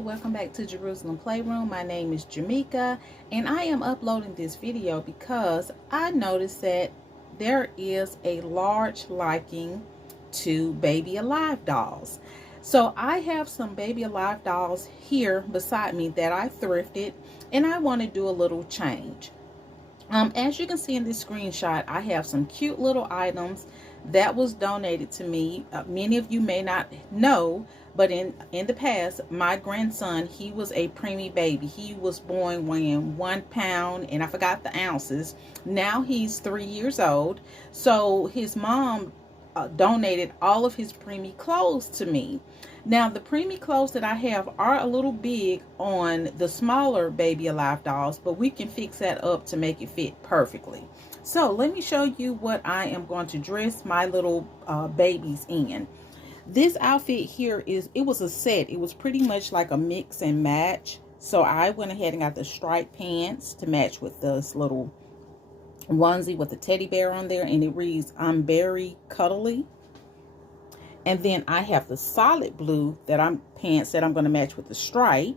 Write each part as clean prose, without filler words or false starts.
welcome back to Jerusalem Playroom. My name is Jamika, and I am uploading this video because I noticed that there is a large liking to Baby Alive dolls. So I have some Baby Alive dolls here beside me that I thrifted, and I want to do a little change. As you can see in this screenshot, I have some cute little items that was donated to me. Many of you may not know, but in the past, my grandson, he was a preemie baby. He was born weighing 1 pound, and I forgot the ounces. Now he's 3 years old. So his mom donated all of his preemie clothes to me. Now the preemie clothes that I have are a little big on the smaller Baby Alive dolls, but we can fix that up to make it fit perfectly. So let me show you what I am going to dress my little babies in. This outfit here it was a set. It was pretty much like a mix and match. So I went ahead and got the striped pants to match with this little onesie with the teddy bear on there, and it reads, "I'm very cuddly." And then I have the solid blue pants that I'm going to match with the stripe.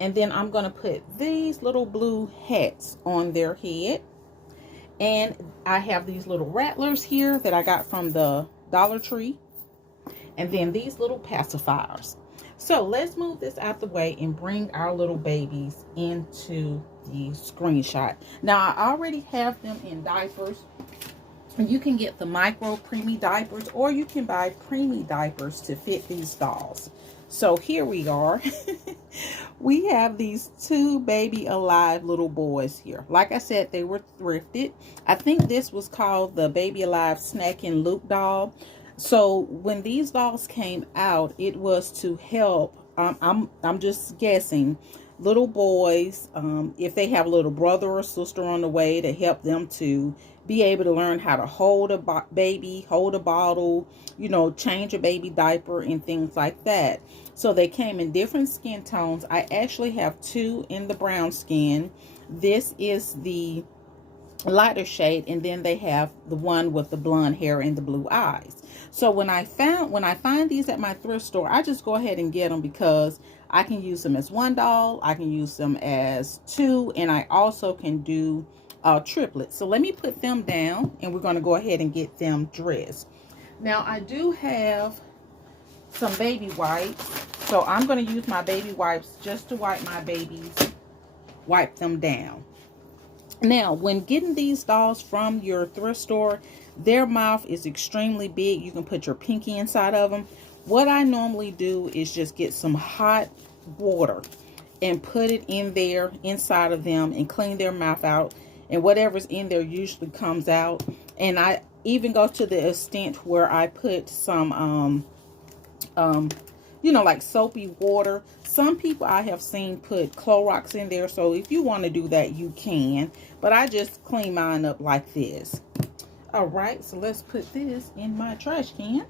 And then I'm going to put these little blue hats on their head. And I have these little rattlers here that I got from the Dollar Tree. And then these little pacifiers. So let's move this out the way and bring our little babies into the screenshot. Now I already have them in diapers. You can get the micro preemie diapers, or you can buy preemie diapers to fit these dolls. So here we are. We have these two Baby Alive little boys here. Like I said, they were thrifted. I think this was called the Baby Alive Snackin' Luke doll. So when these dolls came out, it was to help, I'm just guessing, little boys, if they have a little brother or sister on the way, to help them to be able to learn how to hold a baby, hold a bottle, you know, change a baby diaper and things like that. So they came in different skin tones. I actually have two in the brown skin. This is the lighter shade, and then they have the one with the blonde hair and the blue eyes. So when I find these at my thrift store, I just go ahead and get them because I can use them as one doll, I can use them as two, and I also can do triplets. So let me put them down, and we're going to go ahead and get them dressed. Now I do have some baby wipes, so I'm going to use my baby wipes just to wipe my babies, wipe them down. Now, when getting these dolls from your thrift store, their mouth is extremely big. You can put your pinky inside of them. What I normally do is just get some hot water and put it in there inside of them and clean their mouth out. And whatever's in there usually comes out. And I even go to the extent where I put some, you know, like soapy water. Some people I have seen put Clorox in there. So if you want to do that, you can. But I just clean mine up like this. All right, so let's put this in my trash can.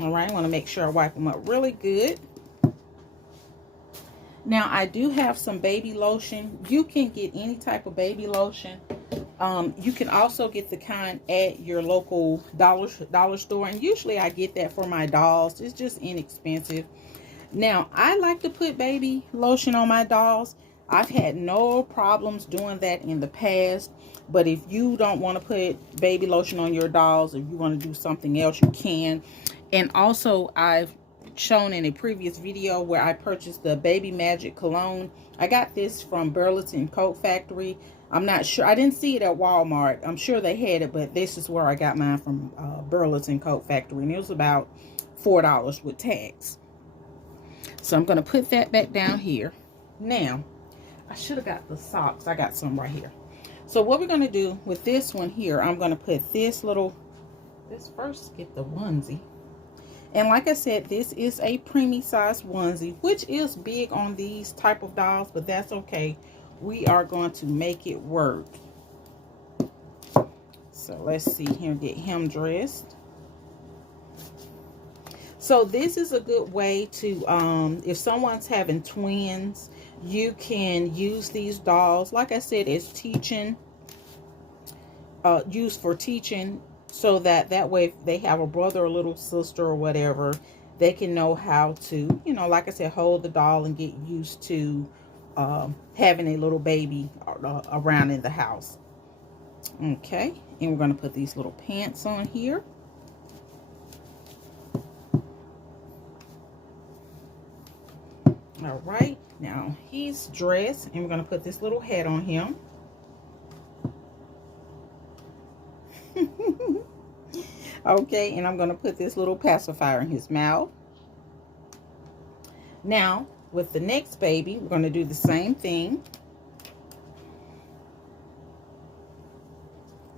All right, I want to make sure I wipe them up really good. Now, I do have some baby lotion. You can get any type of baby lotion. You can also get the kind at your local dollar store. And usually I get that for my dolls. It's just inexpensive. Now, I like to put baby lotion on my dolls. I've had no problems doing that in the past. But if you don't want to put baby lotion on your dolls, if you want to do something else, you can. And also, I've shown in a previous video where I purchased the Baby Magic cologne. I got this from Burlington Coat Factory. I'm not sure. I didn't see it at Walmart. I'm sure they had it, but this is where I got mine from, Burlington Coat Factory. And it was about $4 with tax. So I'm going to put that back down here. Now, I should have got the socks. I got some right here. So what we're going to do with this one here, I'm going to put let's first get the onesie. And like I said, this is a preemie size onesie, which is big on these type of dolls, but that's okay. We are going to make it work. So let's see him, get him dressed. So this is a good way to, if someone's having twins, you can use these dolls, like I said, as teaching, used for teaching, so that way if they have a brother or little sister or whatever, they can know how to, you know, like I said, hold the doll and get used to having a little baby around in the house. Okay, and we're going to put these little pants on here. All right, now he's dressed, and we're going to put this little hat on him. Okay, and I'm going to put this little pacifier in his mouth. Now, with the next baby, we're going to do the same thing.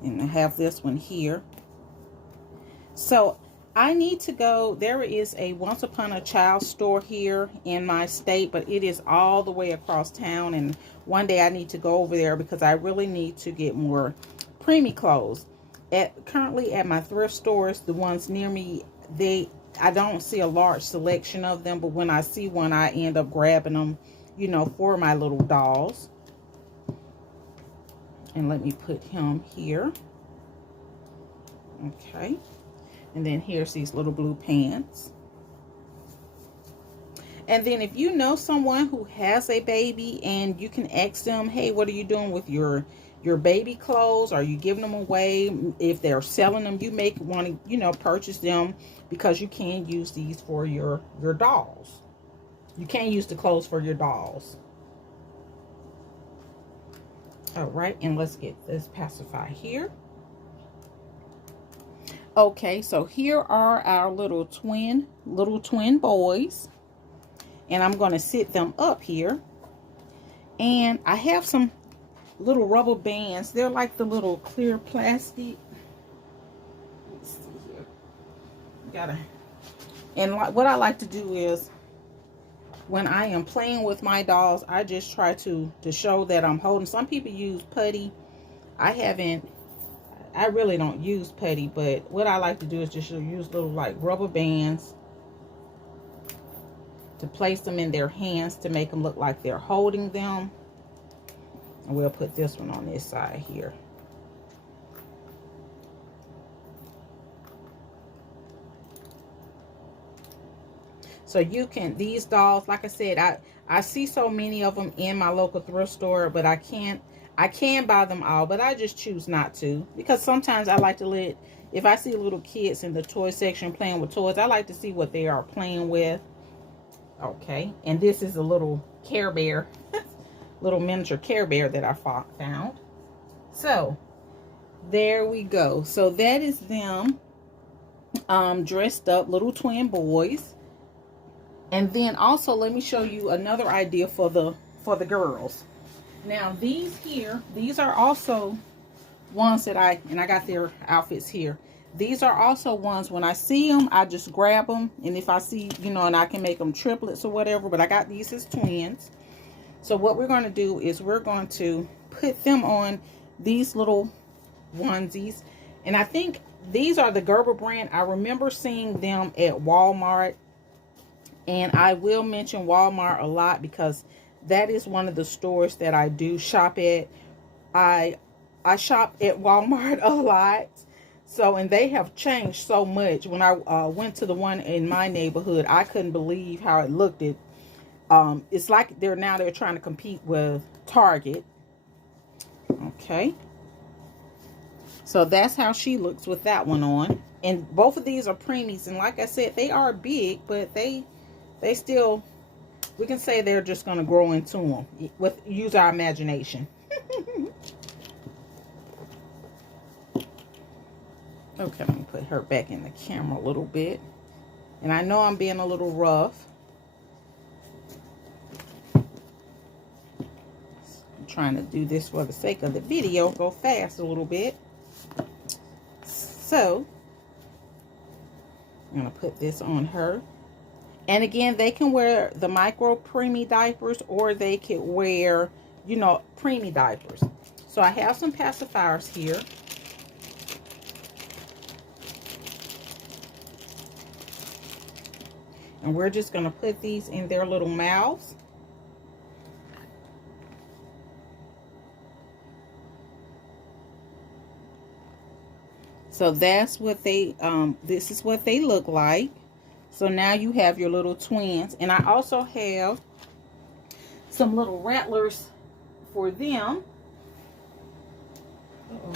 And I have this one here. So, I need to go, there is a Once Upon a Child store here in my state, but it is all the way across town. And one day I need to go over there because I really need to get more preemie clothes. Currently at my thrift stores, the ones near me, I don't see a large selection of them, but when I see one, I end up grabbing them, you know, for my little dolls. And let me put him here. Okay. And then here's these little blue pants. And then if you know someone who has a baby and you can ask them, hey, what are you doing with your baby clothes? Are you giving them away? If they're selling them, you may want to, you know, purchase them because you can use these for your dolls. You can use the clothes for your dolls. All right, and let's get this pacifier here. Okay, so here are our little twin boys. And I'm going to sit them up here. And I have some little rubber bands. They're like the little clear plastic. Let's see here. And what I like to do is, when I am playing with my dolls, I just try to show that I'm holding. Some people use putty. I really don't use putty, but what I like to do is just use little like rubber bands to place them in their hands to make them look like they're holding them. And we'll put this one on this side here. So you can, these dolls, like I said, I see so many of them in my local thrift store, but I can buy them all, but I just choose not to, because sometimes I like to if I see little kids in the toy section playing with toys, I like to see what they are playing with. Okay, and this is a little Care Bear, little miniature Care Bear that I found. So, there we go. So that is them dressed up, little twin boys. And then also, let me show you another idea for the girls. Now, these are also ones that I got their outfits here. These are also ones, when I see them, I just grab them. And if I see, you know, and I can make them triplets or whatever. But I got these as twins. So what we're going to do is we're going to put them on these little onesies. And I think these are the Gerber brand. I remember seeing them at Walmart. And I will mention Walmart a lot because that is one of the stores that I do shop at. I shop at Walmart a lot. So, and they have changed so much. When I went to the one in my neighborhood, I couldn't believe how it looked. It's like they're trying to compete with Target. Okay. So that's how she looks with that one on. And both of these are preemies. And like I said, they are big, but they still, we can say they're just going to grow into them. Use our imagination. Okay, let me put her back in the camera a little bit. And I know I'm being a little rough. I'm trying to do this for the sake of the video. Go fast a little bit. So, I'm going to put this on her. And again, they can wear the micro preemie diapers, or they could wear, you know, preemie diapers. So I have some pacifiers here. And we're just going to put these in their little mouths. So that's what they, this is what they look like. So now you have your little twins. And I also have some little rattlers for them. Uh-oh.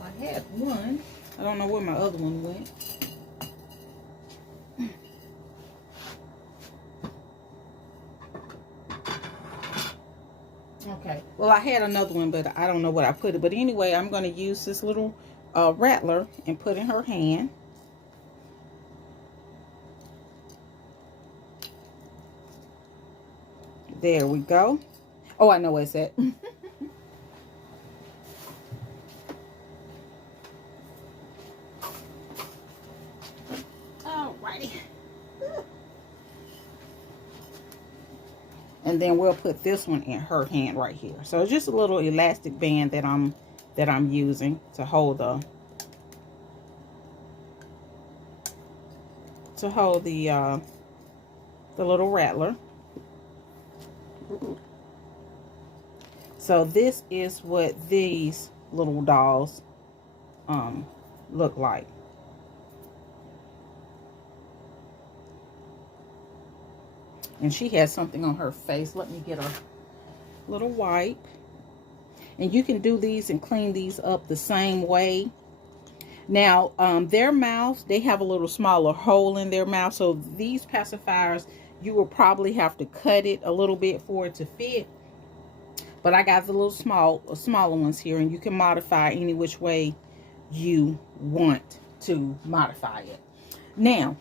I had one. I don't know where my other one went. Okay, well, I had another one, but I don't know what I put it. But anyway, I'm going to use this little rattler and put in her hand. There we go. Oh, I know where it's at. Alrighty. And then we'll put this one in her hand right here. So it's just a little elastic band that I'm using to hold the little rattler. So this is what these little dolls look like. And she has something on her face. Let me get a little wipe. And you can do these and clean these up the same way. Now, their mouths, they have a little smaller hole in their mouth. So these pacifiers, you will probably have to cut it a little bit for it to fit. But I got the little smaller ones here. And you can modify any which way you want to modify it. Now,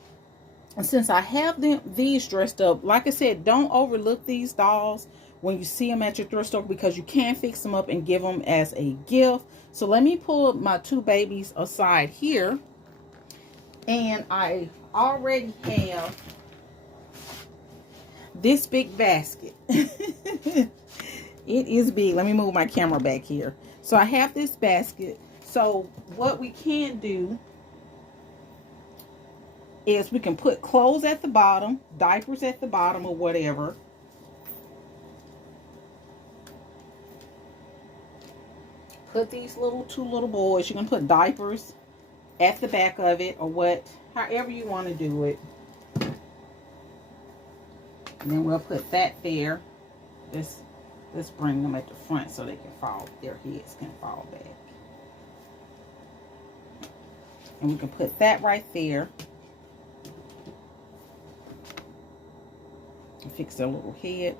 and since I have these dressed up, like I said, don't overlook these dolls when you see them at your thrift store, because you can fix them up and give them as a gift. So let me pull my two babies aside here. And I already have this big basket. It is big. Let me move my camera back here. So I have this basket. So what we can do is we can put clothes at the bottom, diapers at the bottom, or whatever. Put these two little boys. You can put diapers at the back of it, or however you want to do it. And then we'll put that there. Let's bring them at the front so they can fall. Their heads can fall back. And we can put that right there. Fix their little head.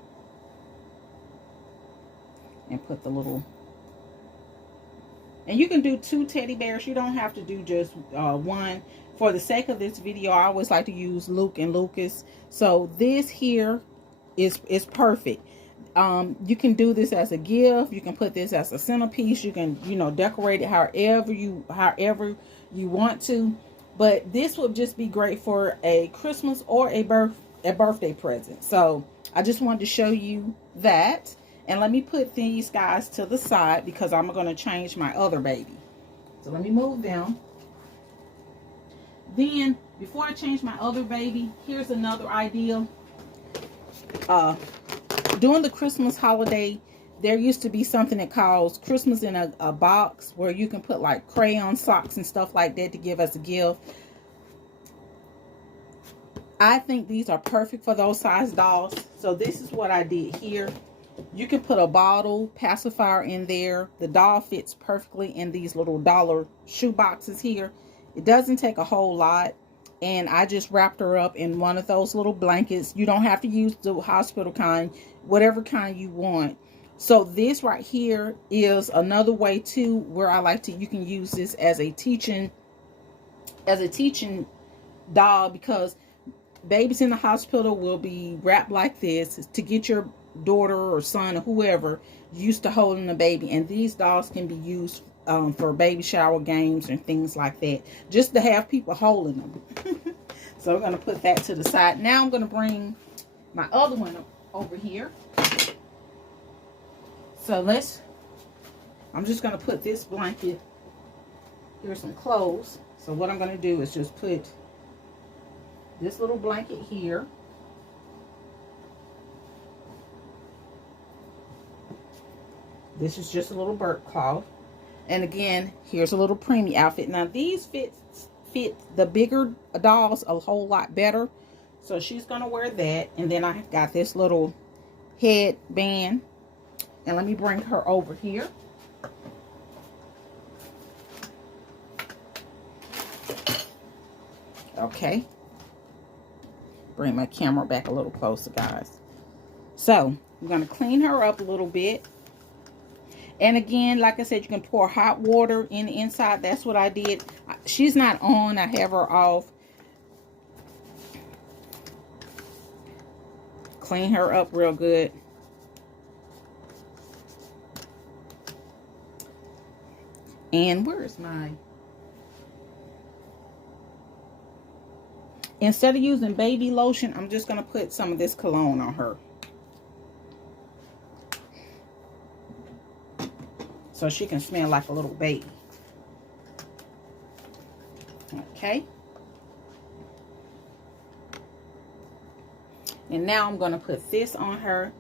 And put the little... And you can do 2 teddy bears. You don't have to do just one. For the sake of this video, I always like to use Luke and Lucas. So this here is perfect. You can do this as a gift. You can put this as a centerpiece. You can, decorate it however you want to. But this would just be great for a Christmas or a birthday present. So I just wanted to show you that. And let me put these guys to the side because I'm going to change my other baby. So let me move them. Then, before I change my other baby, here's another idea. During the Christmas holiday, there used to be something that calls Christmas in a box, where you can put like crayon socks and stuff like that to give as a gift. I think these are perfect for those size dolls. So this is what I did here. You can put a bottle pacifier in there. The doll fits perfectly in these little dollar shoe boxes here. It doesn't take a whole lot. And I just wrapped her up in one of those little blankets. You don't have to use the hospital kind, whatever kind you want. So this right here is another way too, where I like to, you can use this as a teaching doll, because babies in the hospital will be wrapped like this to get your daughter or son or whoever used to holding a baby. And these dolls can be used for baby shower games and things like that, just to have people holding them. So we're going to put that to the side. Now I'm going to bring my other one over here. So I'm just going to put this blanket, here's some clothes. So what I'm going to do is just put this little blanket here. This is just a little burp cloth. And again, here's a little preemie outfit. Now these fit the bigger dolls a whole lot better. So she's going to wear that. And then I got this little headband. And let me bring her over here. Okay. Bring my camera back a little closer, guys. So I'm going to clean her up a little bit. And again, like I said, you can pour hot water in the inside. That's what I did. She's not on. I have her off. Clean her up real good. And where is my... Instead of using baby lotion, I'm just going to put some of this cologne on her. So she can smell like a little baby. Okay. And now I'm going to put this on her.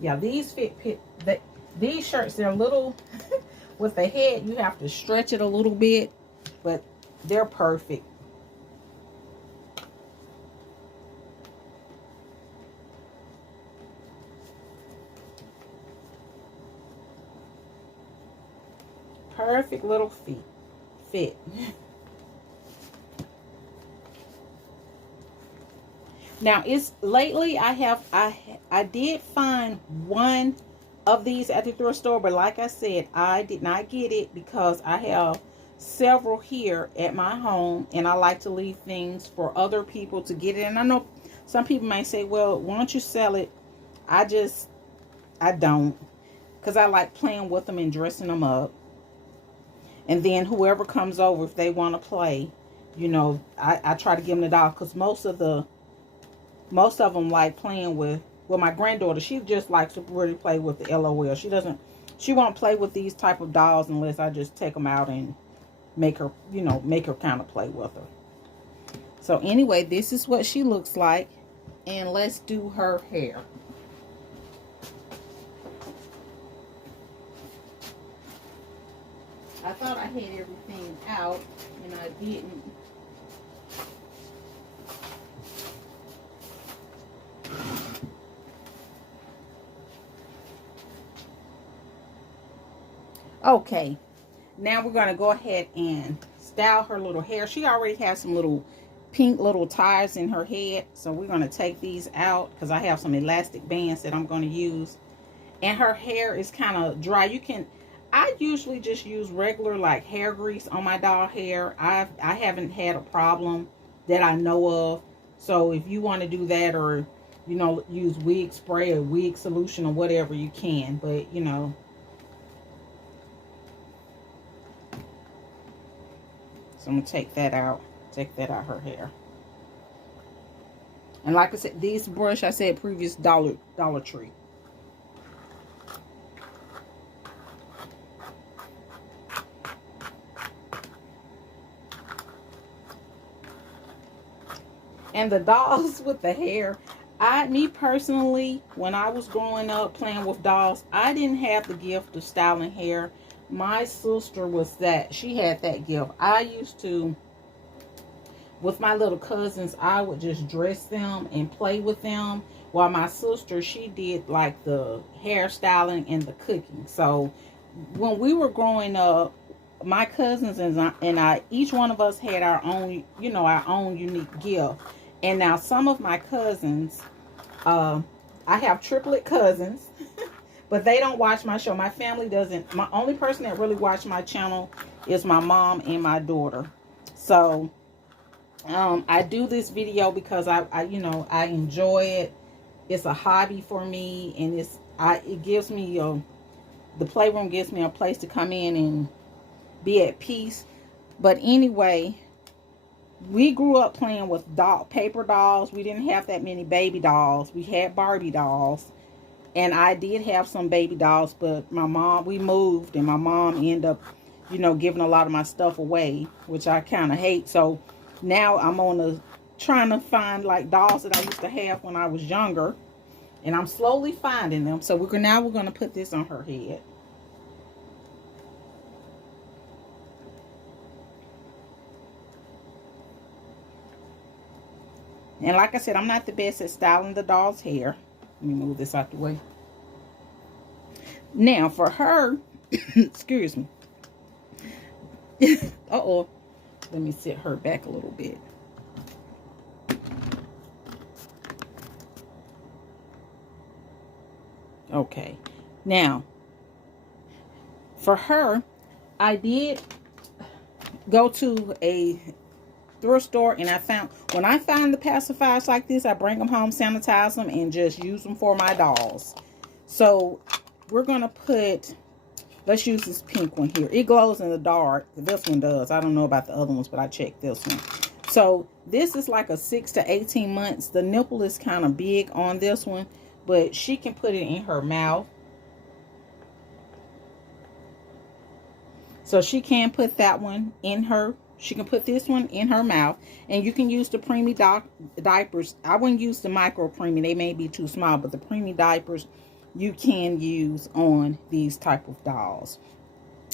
Yeah, these these shirts, they're a little, with the head, you have to stretch it a little bit, but they're perfect. Perfect little fit. Now it's lately I did find one of these at the thrift store, but like I said, I did not get it because I have several here at my home, and I like to leave things for other people to get it. And I know some people might say, well, why don't you sell it? I don't, because I like playing with them and dressing them up. And then whoever comes over, if they want to play, you know, I try to give them the doll, because most of them like playing with, well, my granddaughter, she just likes to really play with the LOL. She won't play with these type of dolls unless I just take them out and make her kind of play with her. So anyway, this is what she looks like. And let's do her hair. I thought I had everything out, and I didn't. Okay, now we're going to go ahead and style her little hair. She already has some little pink little ties in her head, so we're going to take these out because I have some elastic bands that I'm going to use. And her hair is kind of dry. I usually just use regular like hair grease on my doll hair. I haven't had a problem that I know of. So if you want to do that, or use wig spray or wig solution or whatever, you can. But so I'm gonna take that out her hair. And like I said, this brush I said previous Dollar Tree. And the dolls with the hair, me personally, when I was growing up playing with dolls, I didn't have the gift of styling hair. My sister she had that gift. I used to, with my little cousins, I would just dress them and play with them. While my sister, she did like the hairstyling and the cooking. So when we were growing up, my cousins and I, each one of us had our own, our own unique gift. And now some of my cousins, I have triplet cousins, but they don't watch my show. My family doesn't. My only person that really watch my channel is my mom and my daughter. So I do this video because I enjoy it. It's a hobby for me, and it gives me the playroom gives me a place to come in and be at peace. But anyway, we grew up playing with paper dolls. We didn't have that many baby dolls. We had Barbie dolls. And I did have some baby dolls, but we moved, and my mom ended up, giving a lot of my stuff away, which I kind of hate. So now I'm trying to find like dolls that I used to have when I was younger. And I'm slowly finding them. So we're going to put this on her head. And like I said, I'm not the best at styling the doll's hair. Let me move this out the way. Now for her, excuse me. Uh-oh. Let me sit her back a little bit. Okay. Now, for her, I did go to a thrift store, and when I find the pacifiers like this, I bring them home, sanitize them, and just use them for my dolls. So we're gonna put, let's use this pink one here. It glows in the dark. This one does. I don't know about the other ones, but I checked this one. So this is like a 6 to 18 months. The nipple is kind of big on this one, but she can put it in her mouth. So she can put that one in her. She can put this one in her mouth. And you can use the preemie diapers. I wouldn't use the micro preemie. They may be too small, but the preemie diapers you can use on these type of dolls.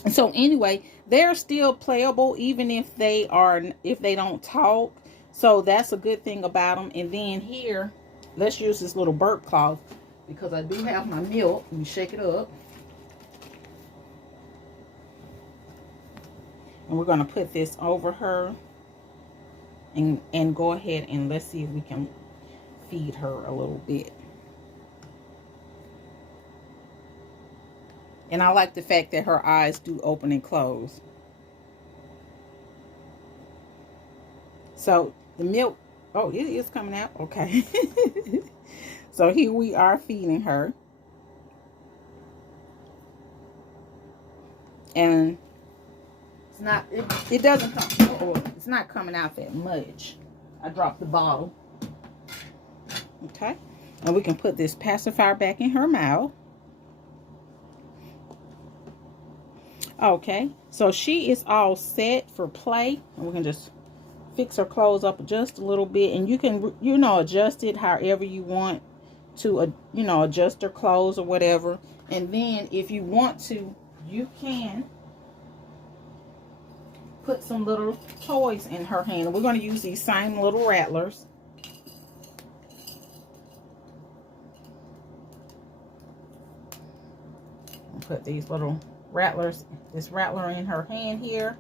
And so anyway, they're still playable even if they don't talk. So that's a good thing about them. And then here, let's use this little burp cloth because I do have my milk. Let me shake it up. And we're going to put this over her and go ahead and let's see if we can feed her a little bit. And I like the fact that her eyes do open and close. So the milk, oh, it is coming out. Okay. So here we are feeding her. And it's not, it doesn't come, it's not coming out that much. I dropped the bottle. Okay. And we can put this pacifier back in her mouth. Okay, so she is all set for play. And we can just fix her clothes up just a little bit. And you can, adjust it however you want to, adjust her clothes or whatever. And then if you want to, you can put some little toys in her hand. And we're going to use these same little rattlers. Put these little rattlers, this rattler in her hand here.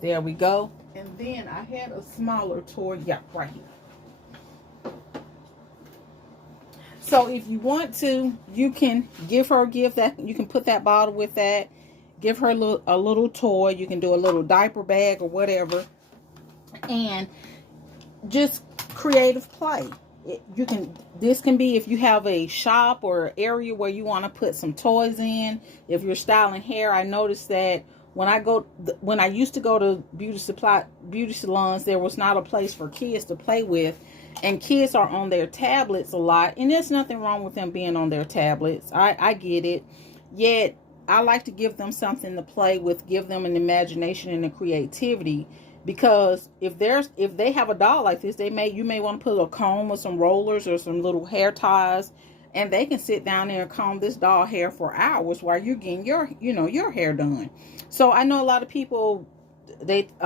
There we go. And then I had a smaller toy, yeah, right here. So if you want to, you can give her a gift. That you can put that bottle with that. Give her a little toy. You can do a little diaper bag or whatever. And just creative play. This can be if you have a shop or area where you want to put some toys in. If you're styling hair, I noticed that when I used to go to beauty salons, there was not a place for kids to play with, and kids are on their tablets a lot, and there's nothing wrong with them being on their tablets. I get it. Yet I like to give them something to play with, give them an imagination and a creativity. Because if they have a doll like this, you may want to put a comb or some rollers or some little hair ties, and they can sit down there and comb this doll hair for hours while you're getting your hair done. So I know a lot of people,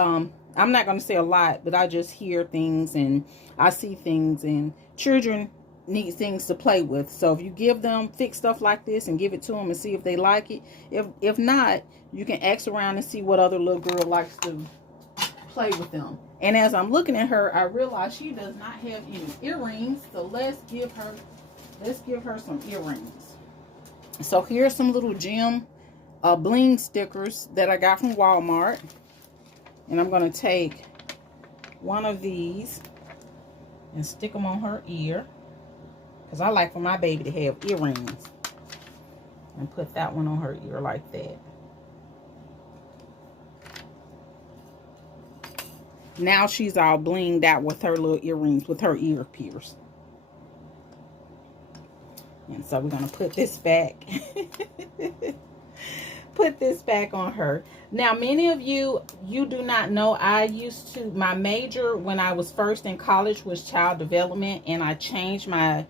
I'm not going to say a lot, but I just hear things and I see things, and children need things to play with. So if you fix stuff like this and give it to them and see if they like it. If not, you can ask around and see what other little girl likes to play with them. And as I'm looking at her, I realize she does not have any earrings, so let's give her some earrings. So here's some little gem bling stickers that I got from Walmart, and I'm going to take one of these and stick them on her ear, because I like for my baby to have earrings, and put that one on her ear like that. Now she's all blinged out with her little earrings, with her ear pierced. And so we're going to put this back. Put this back on her. Now, many of you do not know, my major when I was first in college was child development, and I changed my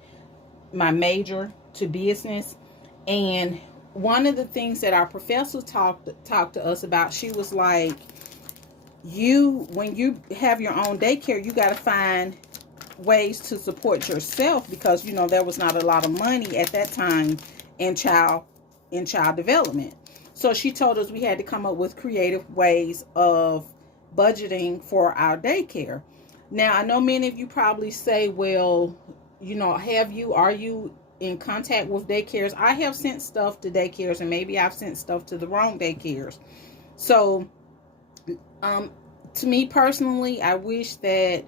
major to business. And one of the things that our professor talked to us about, she was like, when you have your own daycare, you got to find ways to support yourself, because you know there was not a lot of money at that time in child development. So she told us we had to come up with creative ways of budgeting for our daycare. Now, I know many of you probably say, well, you know, are you in contact with daycares? I have sent stuff to daycares, and maybe I've sent stuff to the wrong daycares. So to me personally, I wish that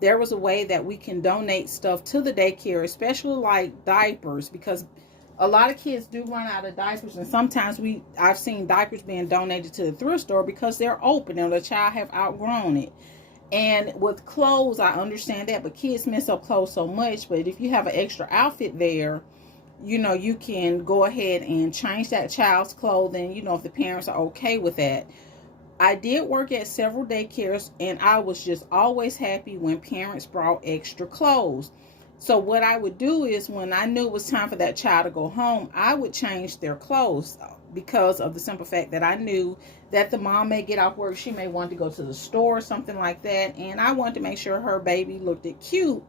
there was a way that we can donate stuff to the daycare, especially like diapers, because a lot of kids do run out of diapers, and sometimes I've seen diapers being donated to the thrift store because they're open and the child have outgrown it. And with clothes, I understand that, but kids mess up clothes so much. But if you have an extra outfit there, you know, you can go ahead and change that child's clothing, you know, if the parents are okay with that. I did work at several daycares, and I was just always happy when parents brought extra clothes. So what I would do is, when I knew it was time for that child to go home, I would change their clothes, because of the simple fact that I knew that the mom may get off work. She may want to go to the store or something like that. And I wanted to make sure her baby looked cute,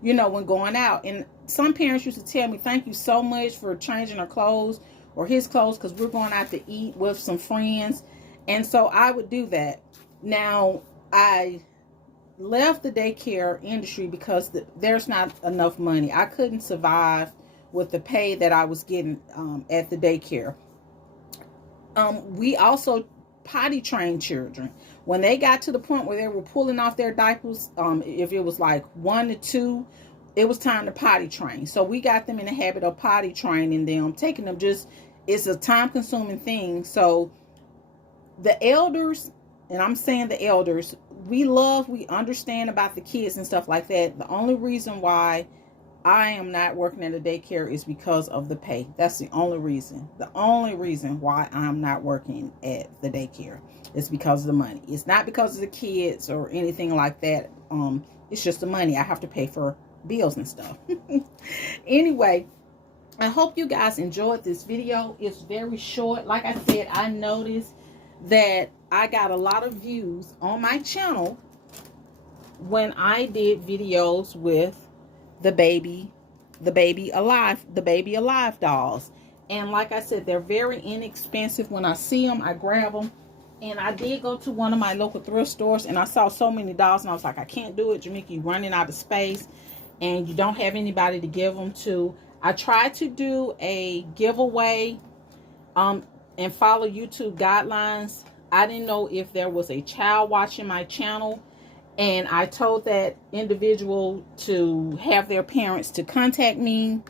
you know, when going out. And some parents used to tell me, thank you so much for changing her clothes or his clothes, because we're going out to eat with some friends. And so I would do that. Now, I left the daycare industry because there's not enough money. I couldn't survive with the pay that I was getting at the daycare. We also potty trained children. When they got to the point where they were pulling off their diapers, if it was like 1 to 2, it was time to potty train. So we got them in the habit of potty training them, taking them, it's a time consuming thing. So the elders, and I'm saying the elders, we understand about the kids and stuff like that. The only reason why I am not working at a daycare is because of the pay. That's the only reason. The only reason why I'm not working at the daycare is because of the money. It's not because of the kids or anything like that. It's just the money. I have to pay for bills and stuff. Anyway, I hope you guys enjoyed this video. It's very short. Like I said, I noticed that I got a lot of views on my channel when I did videos with the baby alive dolls. And like I said, they're very inexpensive. When I see them, I grab them. And I did go to one of my local thrift stores, and I saw so many dolls, and I was like, I can't do it, Jamaica. You're running out of space, and you don't have anybody to give them to. I tried to do a giveaway and follow YouTube guidelines. I didn't know if there was a child watching my channel, and I told that individual to have their parents to contact me,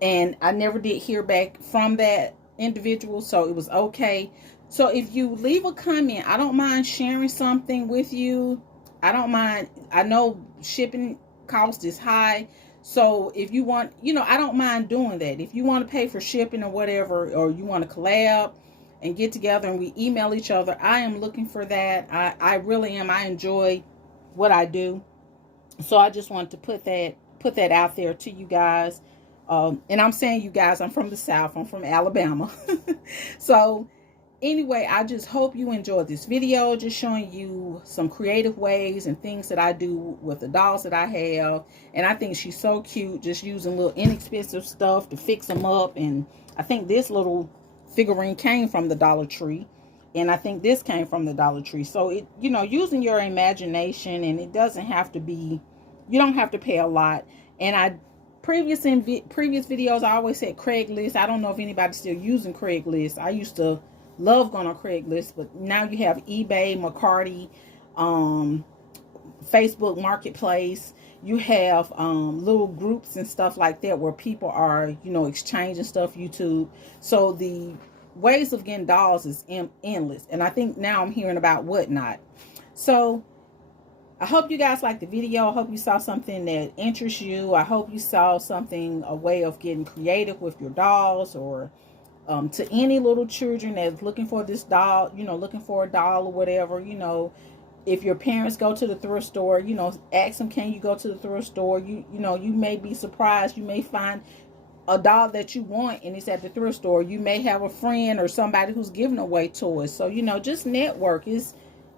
and I never did hear back from that individual, so it was okay. So if you leave a comment, I don't mind sharing something with you. I don't mind. I know shipping cost is high, so if you want, you know, I don't mind doing that. If you want to pay for shipping or whatever, or you want to collab and get together and we email each other, I am looking for that. I really am. I enjoy what I do. So I just wanted to put that out there to you guys. And I'm saying you guys, I'm from the South. I'm from Alabama. So anyway, I just hope you enjoyed this video, just showing you some creative ways and things that I do with the dolls that I have. And I think she's so cute, just using little inexpensive stuff to fix them up. And I think this little figurine came from the Dollar Tree, and I think this came from the Dollar Tree. So it, you know, using your imagination, and it doesn't have to be, you don't have to pay a lot. And previous videos, I always said Craigslist. I don't know if anybody's still using Craigslist. I used to love going on Craigslist, but now you have eBay, Mercari, Facebook Marketplace. You have little groups and stuff like that where people are, you know, exchanging stuff, YouTube. So the ways of getting dolls is endless. And I think now I'm hearing about Whatnot. So I hope you guys liked the video. I hope you saw something that interests you. I hope you saw something, a way of getting creative with your dolls, or to any little children that's looking for this doll, you know, looking for a doll or whatever, you know. If your parents go to the thrift store, you know, ask them, can you go to the thrift store? You know, you may be surprised. You may find a doll that you want, and it's at the thrift store. You may have a friend or somebody who's giving away toys. So, you know, just network.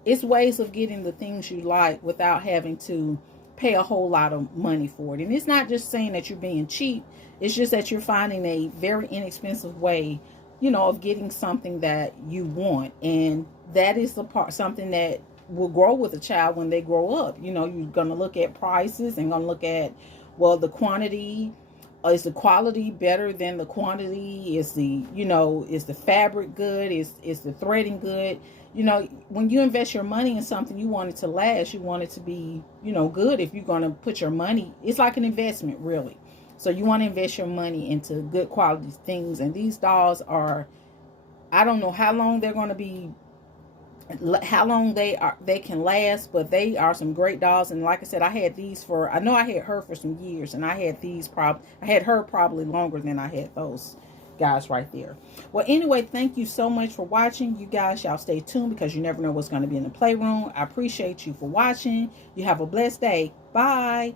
it's ways of getting the things you like without having to pay a whole lot of money for it. And it's not just saying that you're being cheap. It's just that you're finding a very inexpensive way, of getting something that you want. And that is something that will grow with a child when they grow up. You're going to look at prices and going to look at, well, the quantity. Is the quality better than the quantity? Is the fabric good? Is the threading good? When you invest your money in something, you want it to last. You want it to be, good. If you're going to put your money, it's like an investment, really. So you want to invest your money into good quality things. And these dolls are, I don't know how long they're going to be, how long they can last, but they are some great dolls. And like I said, I had her for some years, and I had her probably longer than I had those guys right there. Well, anyway, thank you so much for watching. You guys, y'all stay tuned, because you never know what's going to be in the playroom. I appreciate you for watching. You have a blessed day. Bye.